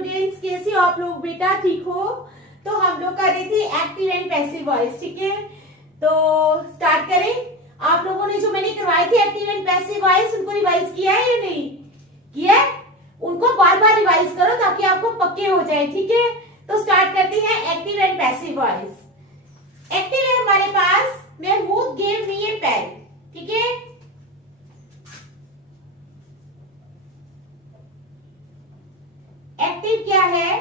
Students, कैसे हो आप लोग बेटा? ठीक हो? तो हम लोग कर रहे थे एक्टिव एंड पैसिव वॉइस, ठीक है? तो स्टार्ट करें। आप लोगों ने जो मैंने करवाई थी एक्टिव एंड पैसिव वॉइस, उनको रिवाइज किया है या नहीं किया है? उनको बार बार रिवाइज करो ताकि आपको पक्के हो जाए, ठीक है? तो स्टार्ट करते हैं active and passive voice. Active है हमारे पास Mahmood gave me a pen, ठीक है? एक्टिव क्या है?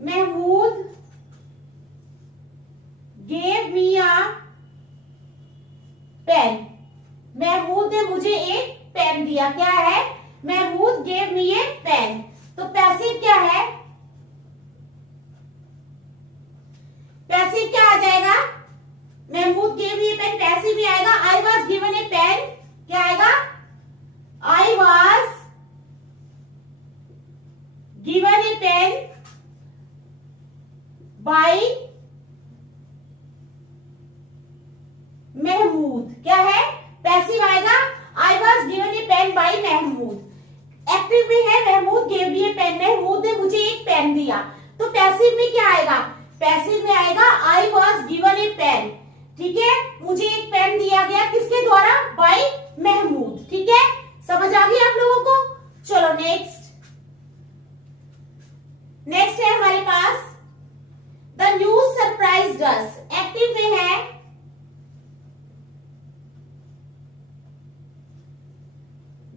Mahmood gave me a pen. Mahmood ने मुझे एक पेन दिया। क्या है? Mahmood gave me a pen. तो पैसिव क्या है? पैसिव क्या आ जाएगा? Mahmood gave me a pen passive में आएगा I was given a pen. क्या आएगा? I was given a pen by Mahmood. क्या है? पैसिव आएगा I was given a pen by Mahmood. Active में है Mahmood gave me a pen. Mahmood ने मुझे एक पेन दिया। तो पैसिव में क्या आएगा? पैसिव में आएगा I was given a pen. ठीक है, मुझे एक पेन दिया गया किसके द्वारा? बाय महमूद। ठीक है, समझ आ गई आप लोगों को? चलो नेक्स्ट है हमारे पास the news surprised us. Active में है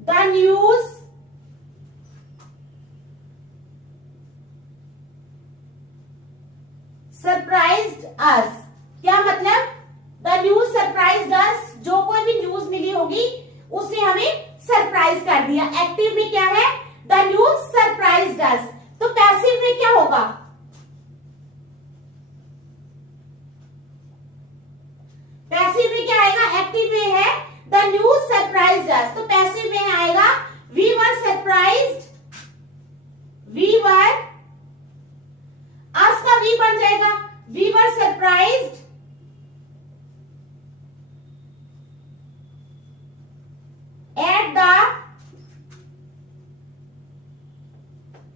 द न्यूज सरप्राइज्ड अस। क्या मतलब? द न्यूज सरप्राइज्ड अस, जो कोई भी न्यूज मिली होगी उसने हमें सरप्राइज कर दिया। एक्टिव में क्या है? द न्यूज सरप्राइज्ड अस। तो पैसिव में क्या होगा? पैसिव में क्या आएगा? एक्टिव में है द न्यूज सरप्राइज्ड अस। तो पैसिव में आएगा we were surprised. We were, us का वी बन जाएगा we were surprised at the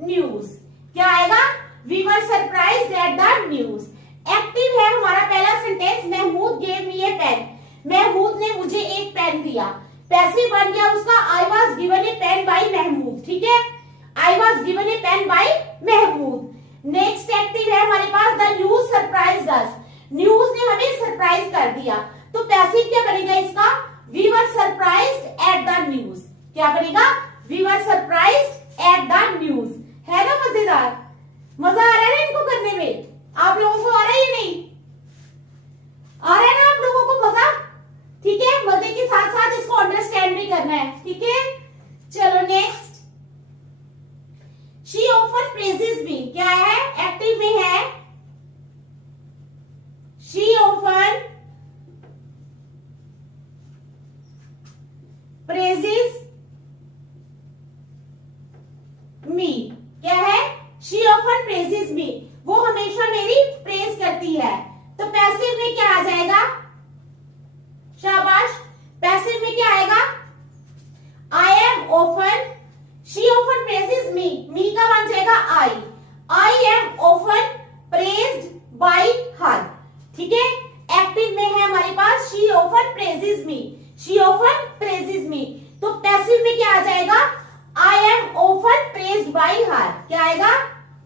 news. क्या आएगा? We were surprised at the news. Active है हमारा पहला sentence Mahmood gave me a pen. Mahmood ने मुझे एक पेन दिया। पैसिव बन गया उसका I was given a pen by Mahmood. ठीक है, I was given a pen by Mahmood. Next active है हमारे पास the news surprised us. News ने हमें सरप्राइज कर दिया। तो पैसिव क्या बनेगा इसका? We were surprised at the news. क्या बनेगा? We were surprised at the news. है ना मजेदार? मजा आ रहा है ना इनको करने में? आप लोगों को आ रहा है या नहीं आ रहा है ना आप लोगों को मजा? ठीक है, मजे के साथ साथ इसको अंडरस्टैंड भी करना है। ठीक है, चलो नेक्स्ट। शी ऑफन प्रेजेस मी। क्या है? एक्टिव में है शी ऑफन प्रेजेस मी। क्या है? शी ऑफन प्रेजेस मी, वो हमेशा मेरी प्रेज करती है। तो पैसिव में क्या आ जाएगा? शाबाश, पैसिव में क्या आएगा? I am often, she often praises me, me का बन जाएगा I am often praised by her. ठीक है, एक्टिव में है हमारे पास she often praises me, she often praises me. तो पैसिव में क्या आ जाएगा? I am often praised by her. क्या आएगा?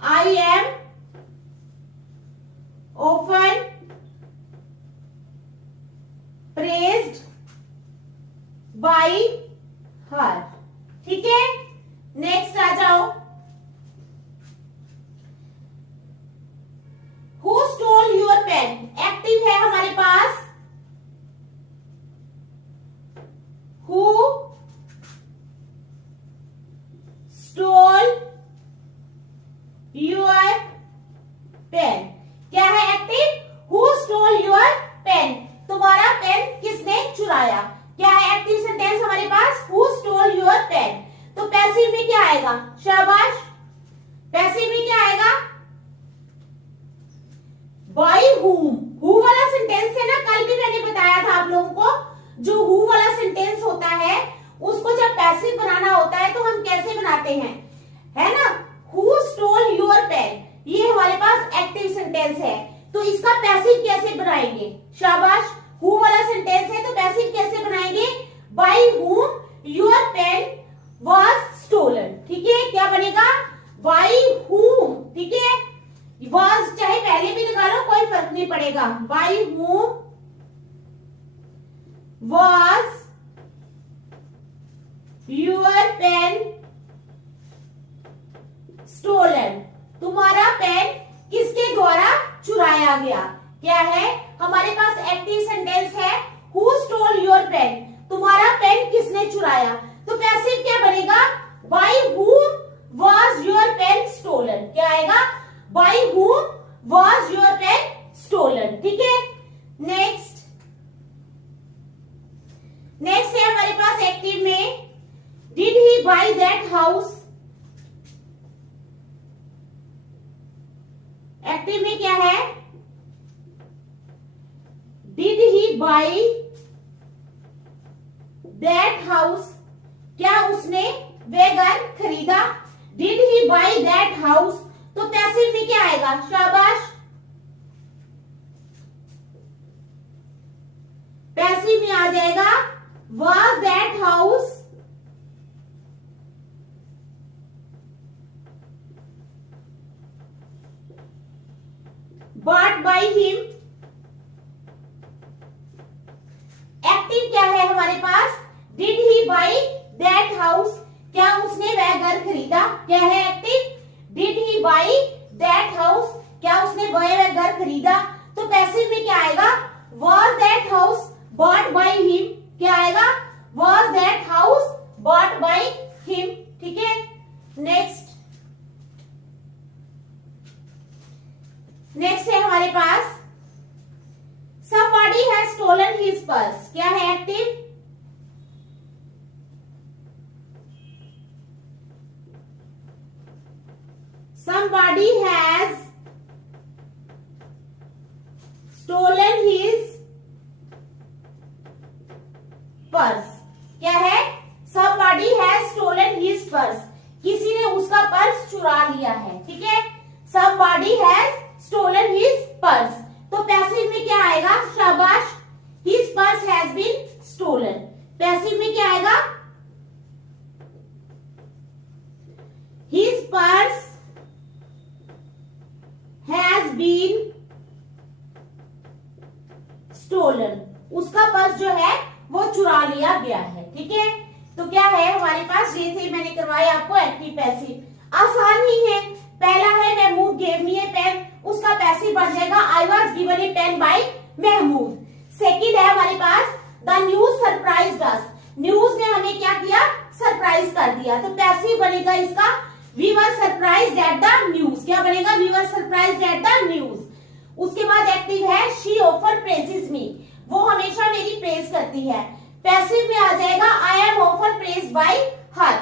I am often praised by her. ठीक है, नेक्स्ट आ जाओ। Who stole your pen. Active है हमारे पास हु स्टोल योर पेन। क्या है active? Who stole your pen, तुम्हारा पेन किसने चुराया। क्या है एक्टिव सेंटेंस हमारे पास? Who stole your pen. तो पैसिव में क्या आएगा? शाबाश, पैसिव में क्या आएगा? By whom. हु वाला सेंटेंस है ना, कल भी मैंने बताया था आप लोगों को, जो हु वाला सेंटेंस होता है उसको जब पैसिव बनाना होता है तो हम कैसे बनाते हैं? पड़ेगा by whom was your pen stolen? तुम्हारा पेन किसके द्वारा चुराया गया? क्या है हमारे पास एक्टिव सेंटेंस है who stole your pen? तुम्हारा पेन किसने चुराया? तो पैसिव क्या बनेगा by whom was your pen stolen? क्या आएगा by whom was your pen stolen? ठीक है। नेक्स्ट है हमारे पास एक्टिव में did he buy that house? Active में क्या है did he buy that house? क्या उसने वह घर खरीदा? did he buy that house? तो पैसिव में क्या आएगा? शाबाश, पैसिव में आ जाएगा was that house bought by him? Active क्या है हमारे पास did he buy that house? क्या उसने वह घर खरीदा? क्या है active did he buy that house? क्या उसने वह घर खरीदा? तो पैसिव में क्या आएगा was that house bought by him? क्या आएगा was that house bought by him? ठीक है। नेक्स्ट है हमारे पास somebody has stolen his purse. क्या है active somebody has stolen his purse. क्या है somebody has stolen his purse? किसी ने उसका पर्स चुरा लिया है। ठीक है, somebody has stolen his purse। तो पैसिव में क्या आएगा? शाबाश, his purse has been stolen। Passive में क्या आएगा? his purse has been stolen। उसका पर्स जो है वो चुरा लिया गया है। ठीक है, तो क्या है हमारे पास ये थे, मैंने करवाया आपको एक्टिव पैसिव। आसान ही है। पहला है Mahmood gave me a pen, उसका पैसिव बन जाएगा I was given a pen by Mahmood. Second है हमारे पास the news surprised us, news ने हमें क्या किया? सरप्राइज कर दिया। तो पैसिव बनेगा इसका we were surprised at the news. क्या बनेगा? We were surprised at the news. उसके बाद एक्टिव है शी ऑफन प्रेजेस मी, वो हमेशा मेरी प्रेज करती है। पैसिव में आ जाएगा I am often praised by हर,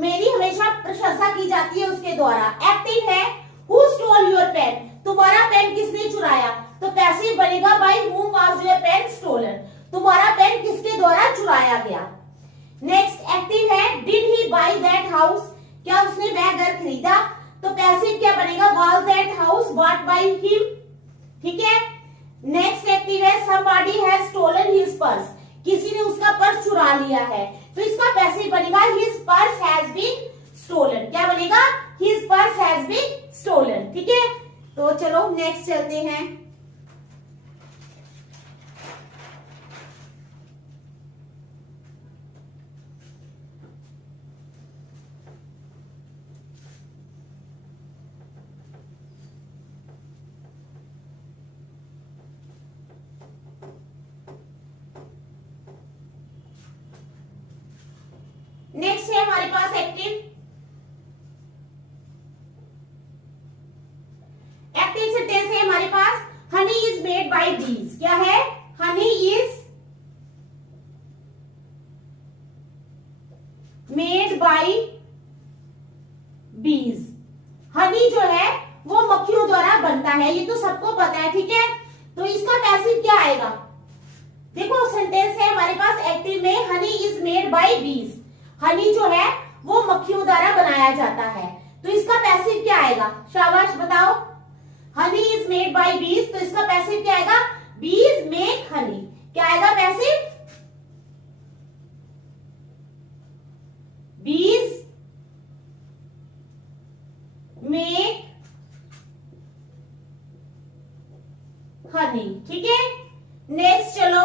मेरी हमेशा प्रशंसा की जाती है उसके द्वारा। एक्टिव है हु स्टोल योर पेन, तुम्हारा पेन किसने चुराया? तो पैसिव बनेगा by whom was your pen stolen, तुम्हारा पेन किसके द्वारा चुराया गया। नेक्स्ट एक्टिव है did he buy that house, क्या उसने वह घर खरीदा? तो पैसिव क्या बनेगा? Was that house bought by him. ठीक है। नेक्स्ट एक्टिव है somebody has stolen his purse, किसी ने उसका पर्स चुरा लिया है। तो इसका पैसिव बनेगा his purse has been stolen। क्या बनेगा? his purse has been stolen। ठीक है, तो चलो नेक्स्ट चलते हैं। नेक्स्ट है हमारे पास एक्टिव सेंटेंस है हमारे पास हनी इज मेड बाय बीज। क्या है? हनी इज मेड बाय बीज। हनी जो है वो मक्खियों द्वारा बनता है, ये तो सबको पता है। ठीक है, तो इसका पैसिव क्या आएगा? देखो सेंटेंस है हमारे पास एक्टिव में हनी इज मेड बाय बीज, हनी जो है वो मक्खियों द्वारा बनाया जाता है। तो इसका पैसिव क्या आएगा? शाबाश बताओ। हनी इज मेड बाय बीज, तो इसका पैसिव क्या आएगा? बीज मेक हनी। क्या आएगा पैसिव? बीज मेक हनी। नहीं, ठीक है। नेक्स्ट चलो,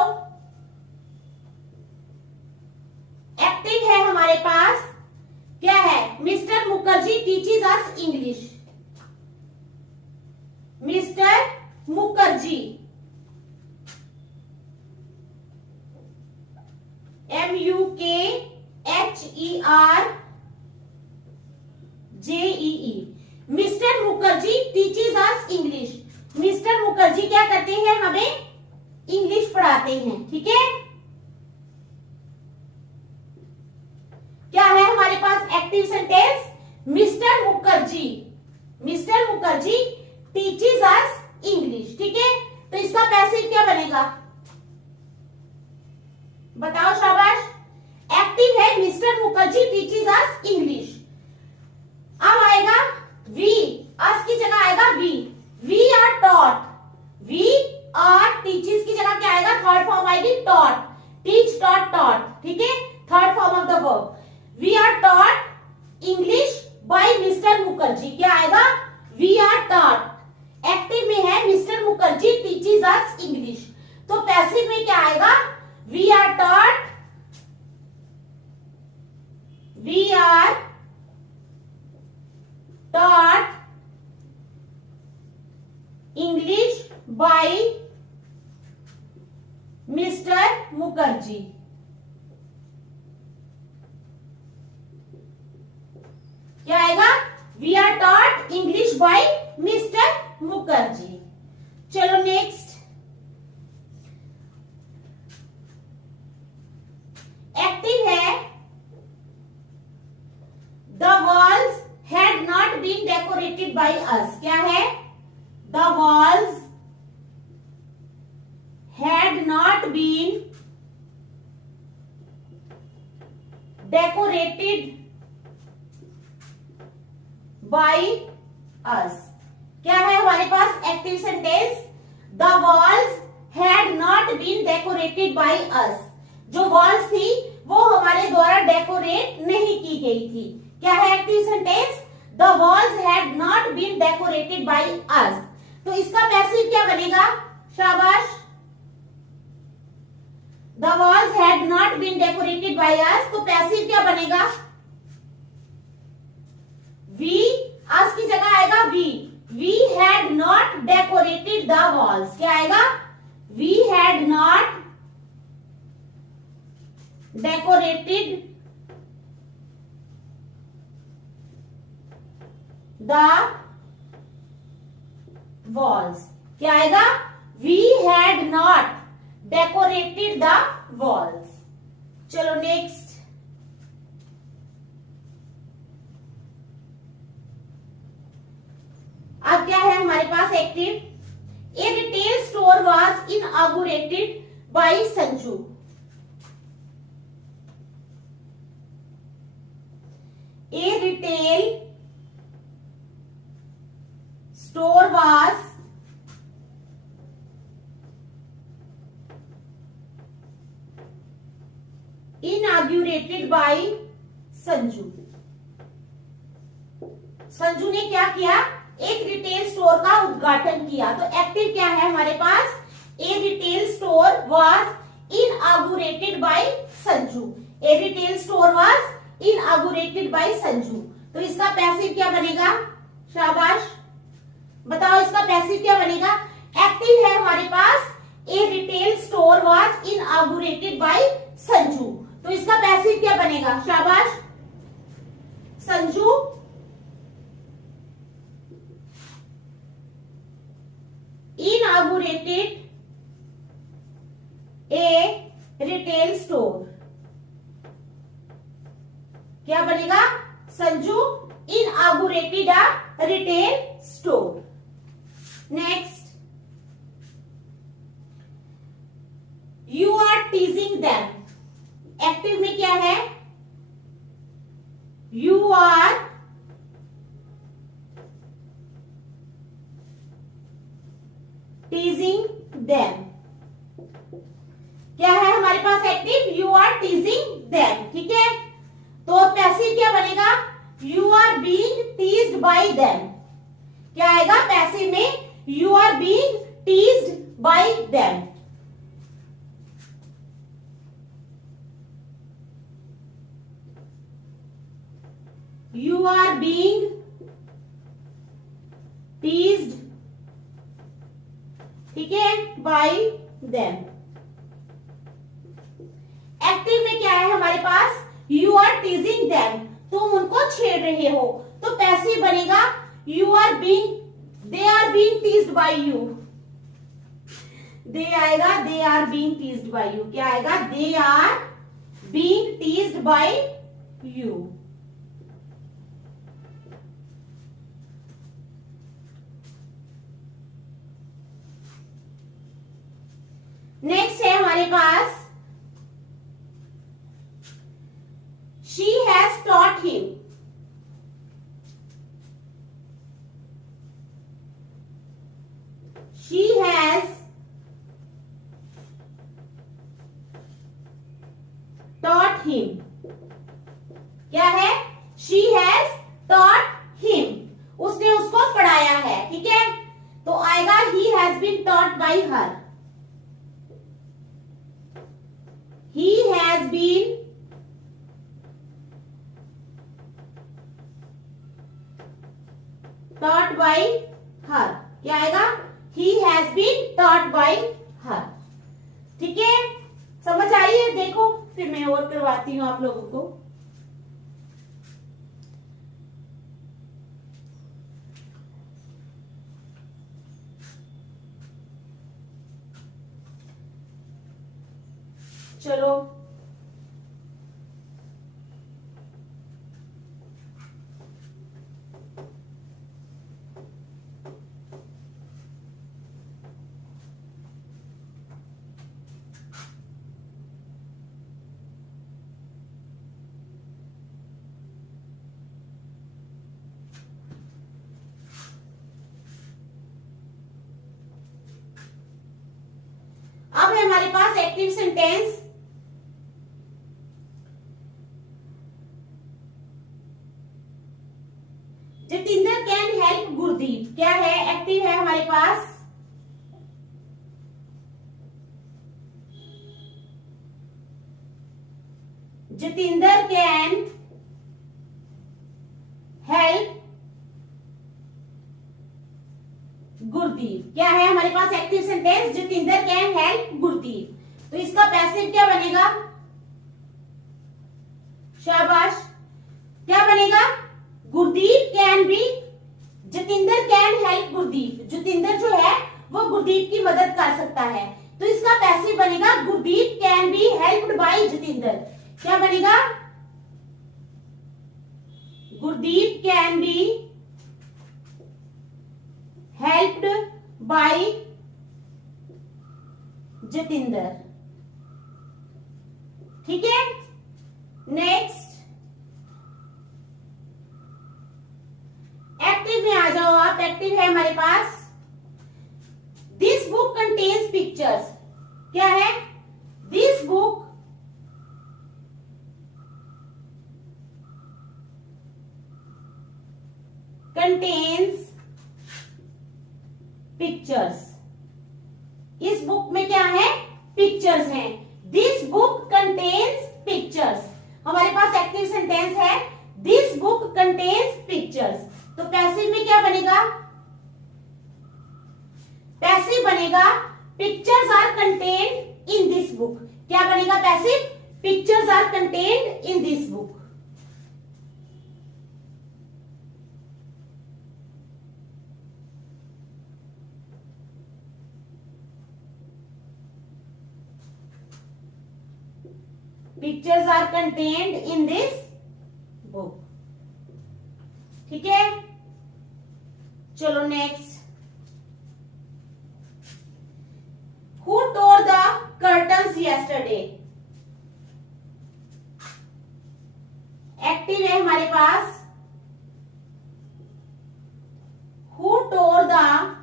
एक्टिव है हमारे पास, क्या है, mister Mukherjee teaches us English. Mister Mukherjee, MUKHERJEE, mister Mukherjee teaches us English. Mister Mukherjee क्या करते हैं, हमें इंग्लिश पढ़ाते हैं, ठीक है। क्या है हमारे पास active sentence, mister Mukherjee teaches us English, ठीक है। तो इसका पैसिव क्या बनेगा, बताओ शाबाश। एक्टिव है mister Mukherjee teaches us English. अब आएगा वी, अस की जगह आएगा we are taught. We are teaches की जगह क्या आएगा, थर्ड फॉर्म आएगी टॉट, टीच टॉट टॉट, ठीक है, third form of the verb. We are taught English by mister Mukherjee, क्या आएगा, वी आर टॉट। एक्टिव में है mister Mukherjee teaches us English, तो पैसिव में क्या आएगा, we are taught English by mister Mukherjee. क्या आएगा, we are taught English by mister Mukherjee. चलो नेक्स्ट, एक्टिव है, the walls had not been decorated by us. क्या है, the walls had not been decorated by us. क्या है हमारे पास active sentence, the walls had not been decorated by us. जो walls थी वो हमारे द्वारा डेकोरेट नहीं की गई थी। क्या है active sentence, the walls had not been decorated by us. तो इसका पैसिव क्या बनेगा, शाबाश। The walls had not been decorated by us, तो पैसिव क्या बनेगा, वी, अस की जगह आएगा we had not decorated the walls. क्या आएगा, we had not decorated the walls. क्या आएगा, we had not decorated the walls. चलो नेक्स्ट, अब क्या है हमारे पास active, a retail store was inaugurated by Sanju. A retail store was inaugurated by Sanju. Sanju ने क्या किया, एक रिटेल स्टोर का उद्घाटन किया। तो एक्टिव क्या है हमारे पास, a retail store was inaugurated by Sanju. A retail store was inaugurated by Sanju. तो इसका पैसिव क्या बनेगा, शाबाश, बताओ इसका पैसिव क्या बनेगा। एक्टिव है हमारे पास, a retail store was inaugurated by Sanju, तो इसका पैसिव क्या बनेगा, शाबाश, Sanju inaugurated a retail store। क्या बनेगा, Sanju inaugurated a retail store। Next, you are teasing them। Active में क्या है, you are teasing them। क्या है हमारे पास active, you are teasing them, ठीक है। तो पैसिव क्या बनेगा, you are being teased by them। क्या आएगा पैसिव में, you are being teased bye them. You are being teased, ठीक है, by them। एक्टिव में क्या है हमारे पास, you are teasing them, तुम उनको छेड़ रहे हो, तो पैसिव बनेगा you are being, they are being teased by you। they आएगा they are being teased by you, क्या आएगा, they are being teased by you। Next है हमारे पास she has taught him. She has taught him, क्या है, she has taught him, उसने उसको पढ़ाया है, ठीक है, तो आएगा he has been taught by her. He has been taught by her, क्या आएगा, he has been taught by her। ठीक है, समझ आई है, देखो फिर मैं और करवाती हूं आप लोगों को। चलो अब है हमारे पास active sentence. Jatinder can help Gurdeep, क्या है, एक्टिव है हमारे पास। जतिंदर कैन हेल्प गुरदीप, क्या है हमारे पास active sentence, Jatinder can help Gurdeep. तो इसका पैसिव क्या बनेगा, शाबाश, क्या बनेगा, Gurdeep can be, Jatinder can help Gurdeep, Jatinder जो है वो गुरदीप की मदद कर सकता है, तो इसका पैसिव बनेगा Gurdeep can be helped bye Jatinder, क्या बनेगा, Gurdeep can be helped bye Jatinder. ठीक है, नेक्स्ट एक्टिव में आ जाओ आप। एक्टिव है हमारे पास दिस बुक कंटेन्स पिक्चर्स, क्या है, दिस बुक कंटेन्स पिक्चर्स, इस बुक में क्या है, पिक्चर्स हैं, दिस बुक कंटेन्स पिक्चर्स, हमारे पास एक्टिव सेंटेंस है दिस बुक कंटेन्स पिक्चर्स। तो पैसिव में क्या बनेगा, पैसिव बनेगा pictures are contained in this book, क्या बनेगा passive, pictures are contained in this book. Pictures are contained in this book. ठीक है, चलो next, who tore the curtains yesterday, active है हमारे पास who tore the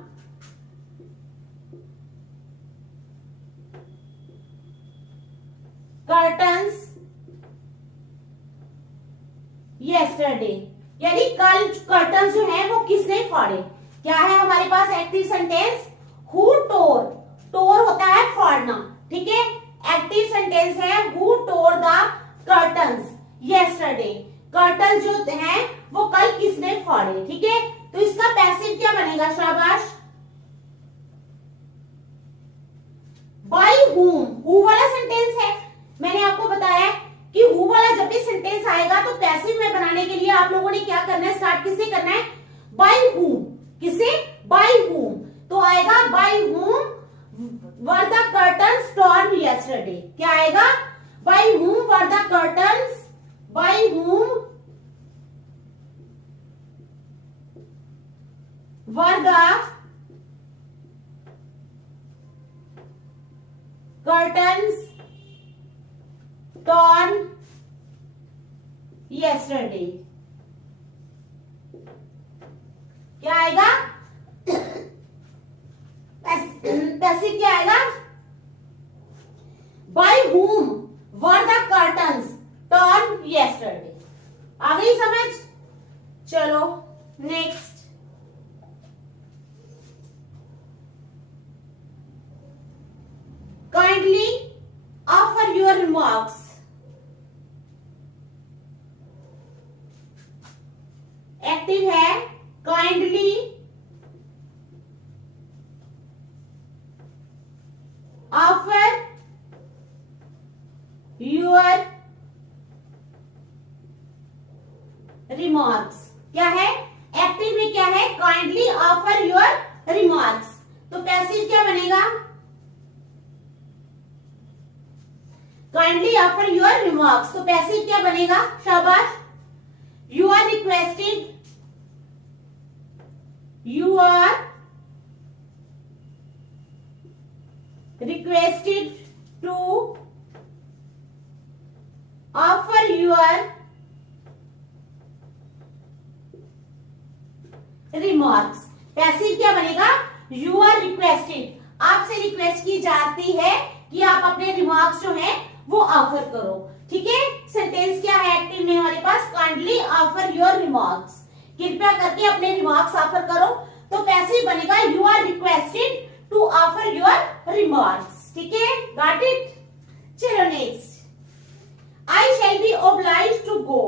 curtains yesterday, यानी कल कर्टन जो है वो किसने फाड़े, क्या है हमारे पास एक्टिव सेंटेंस, हु टोर, टोर होता है फाड़ना, ठीक है। एक्टिव सेंटेंस है who tore the curtains yesterday, curtain जो है वो कल किसने फाड़े, ठीक है। तो इसका पैसिव क्या बनेगा, शाबाश, बाय हुम, हु वाला सेंटेंस है। मैंने आपको बताया कि हु वाला जब भी सेंटेंस आएगा तो पैसिव में बनाने के लिए आप लोगों ने क्या करना है, स्टार्ट किससे करना है, बाय हुम, किसे, बाय हुम। तो आएगा by whom were the curtains torn yesterday, क्या आएगा, by whom were the curtains, by whom were the curtains torn yesterday, क्या आएगा, पैसिव क्या आएगा, by whom were the curtains torn yesterday। आ गई समझ, चलो next, kindly offer your remarks, active है काइंडली ऑफर योर रिमार्क्स, क्या है, एक्टिव में क्या है, काइंडली ऑफर योर रिमार्क्स। तो पैसिव क्या बनेगा, काइंडली ऑफर योर रिमार्क्स। तो पैसिव क्या बनेगा, शाबाश, you are requested, you are requested to offer your remarks। Passive क्या बनेगा, you are requested, आपसे रिक्वेस्ट की जाती है कि आप अपने रिमार्क्स जो है वो ऑफर करो, ठीक है। सेंटेंस क्या है एक्टिव में हमारे पास, काइंडली ऑफर योर रिमार्क्स, कृपया करके अपने रिमार्क्स ऑफर करो। तो पैसिव बनेगा you are requested to offer your remarks, ठीक है, गॉट इट। चलो next, I shall be obliged to go,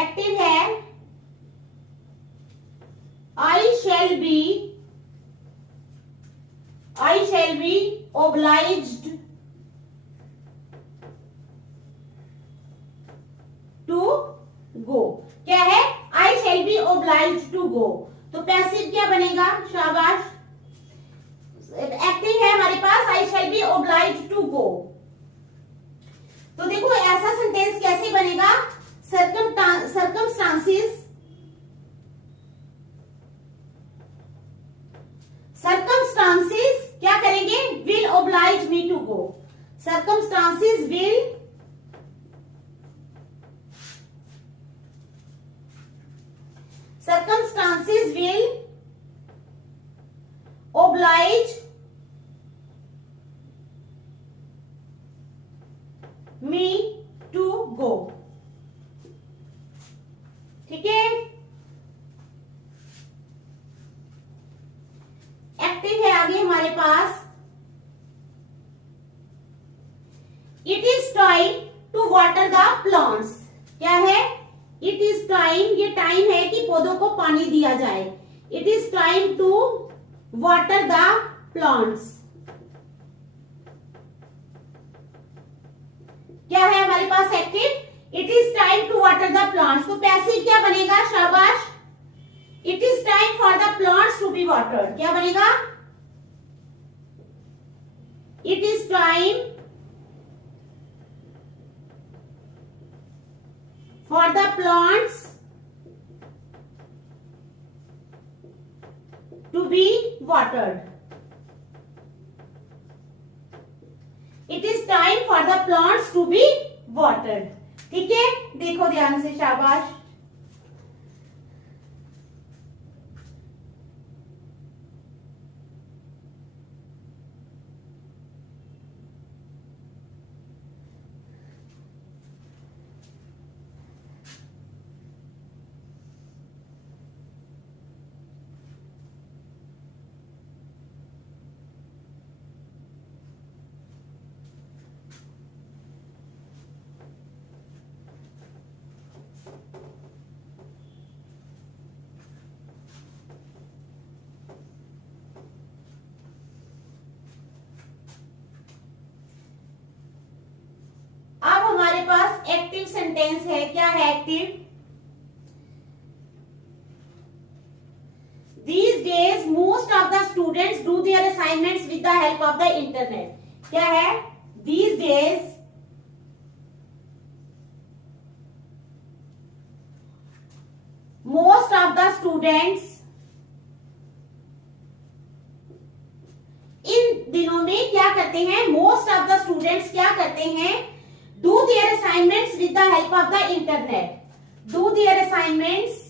active है I shall be obliged to go, क्या है, I shall be obliged to go. तो पैसिव क्या बनेगा, शाबाश, एक्टिव है हमारे पास I shall be obliged to go. तो देखो ऐसा सेंटेंस कैसे बनेगा, सर्कमस्टांसेस क्या करेंगे, will oblige me to go, circumstances will oblige me to go, ठीक है। एक्टिव है आगे हमारे पास, it is time to water the plants, क्या है, इट इज टाइम, ये टाइम है कि पौधों को पानी दिया जाए, it is time to water the plants, क्या है हमारे पास active, it is time to water the plants. तो पैसिव क्या बनेगा, शाबाश, it is time for the plants to be watered, क्या बनेगा, it is time for the plants to be watered, it is time for the plants to be watered, ठीक है। देखो ध्यान से, शाबाश, सेंटेंस है, क्या है active? These days most of the students do their assignments with the help of the internet. क्या है? These days most of the students, इन दिनों में क्या करते हैं? मोस्ट ऑफ द स्टूडेंट्स क्या करते हैं? Do their assignments with the help of the internet. Do their assignments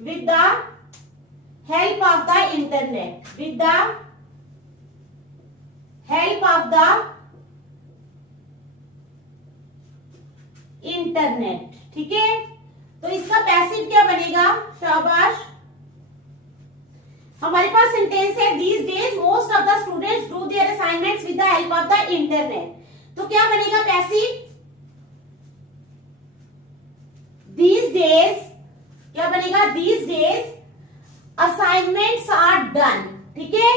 with the help of the internet, with the help of the internet। ठीक है, तो इसका पैसिव क्या बनेगा? शाबाश। हमारे पास सेंटेंस है these days most of the students do their assignments with the help of the internet। तो क्या बनेगा पैसिव? These days क्या बनेगा? These days assignments are done, ठीक है,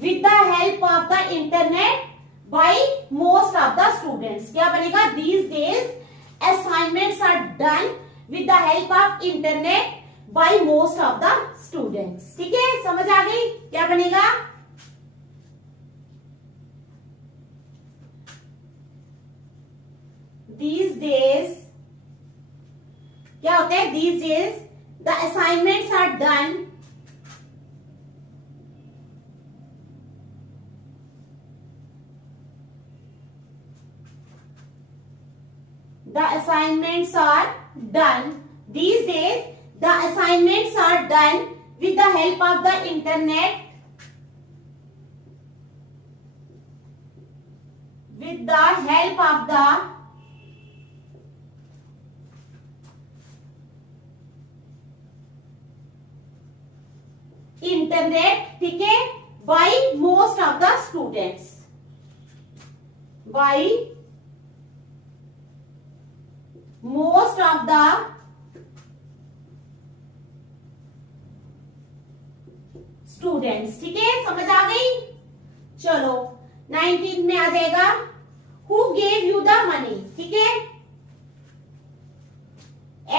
with the help of the internet by most of the students। क्या बनेगा? These days assignments are done with the help of internet by most of the students। ठीक है, समझ आ गई? क्या बनेगा? These days क्या होता है? These days the assignments are done these days the assignments are done with the help of the internet, with the help of the internet, ठीक है, by most of the students, by most of the students। ठीक है, समझ आ गई? चलो 19 में आ जाएगा who gave you the money। ठीक है,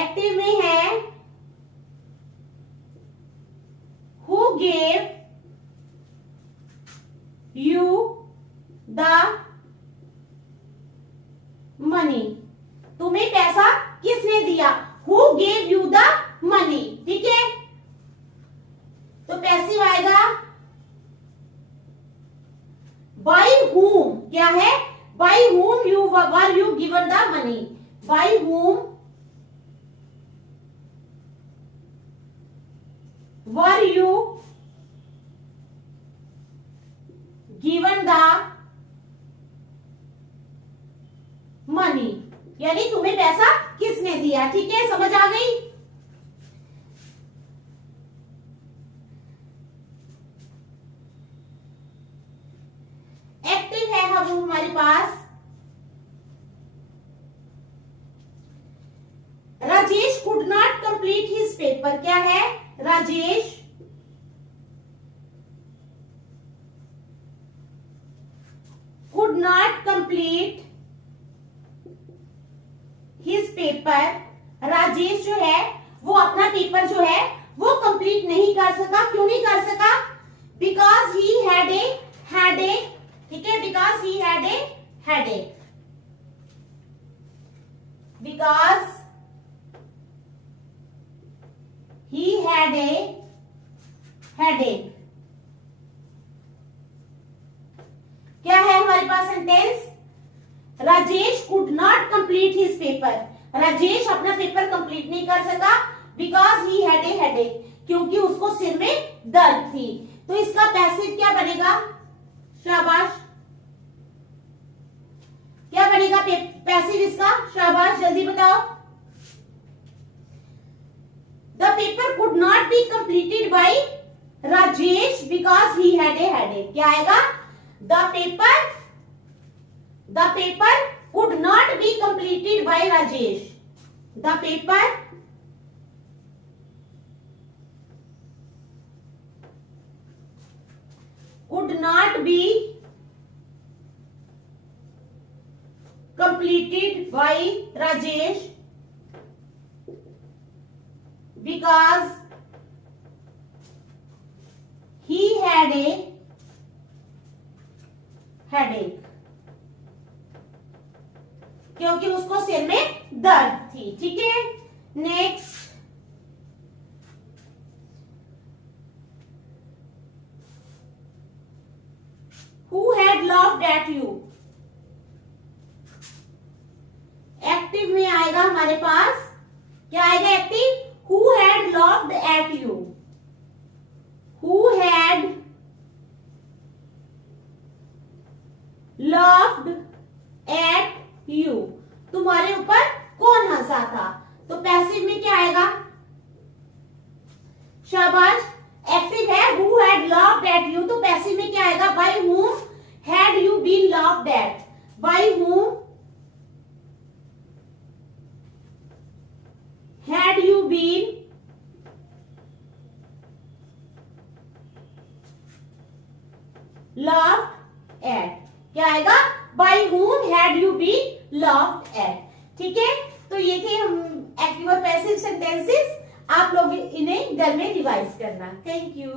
एक्टिव में है who gave you the money। तुम्हें पैसा किसने दिया? who gave you the money। ठीक है, तो पैसिव आएगा by whom। क्या है? by whom you were you given the money, by whom were you given the money, यानी तुम्हें पैसा किसने दिया। ठीक है, समझ आ गई? एक्टिव है अब हमारे पास Rajesh could not complete his paper. क्या है? Rajesh could not complete his paper। Rajesh जो है वो अपना पेपर जो है वो कंप्लीट नहीं कर सका। क्यों नहीं कर सका? Because he had a headache. ठीक है, because he had a headache, because he had a headache। क्या है हमारे पास sentence? Rajesh could not complete his paper. Rajesh अपना पेपर कंप्लीट नहीं कर सका because he had a headache, क्योंकि उसको सिर में दर्द थी। तो इसका पैसिव क्या बनेगा? शाबाश। क्या बनेगा पैसिव इसका? शाबाश, जल्दी बताओ। The paper could not be completed by Rajesh because he had a headache। क्या आएगा? The paper could not be completed by Rajesh। The paper could not be completed by Rajesh because he had a headache, क्योंकि उसको सिर में दर्द थी। ठीक है, next, who had laughed at you, active में आएगा हमारे पास, क्या आएगा active, who had laughed at you, who had laughed at you, तुम्हारे ऊपर कौन हंसा था, तो पैसिव में क्या आएगा, शाबाश, एक्टिव है who had laughed at you, तो पैसिव में क्या आएगा, by whom had you been laughed at, by whom had you been laughed at, क्या आएगा, by whom had you been laughed at। ठीक है, तो ये थे हम एक्टिव और पैसिव सेंटेंसेस, आप लोग इन्हें घर में रिवाइज करना। Thank you.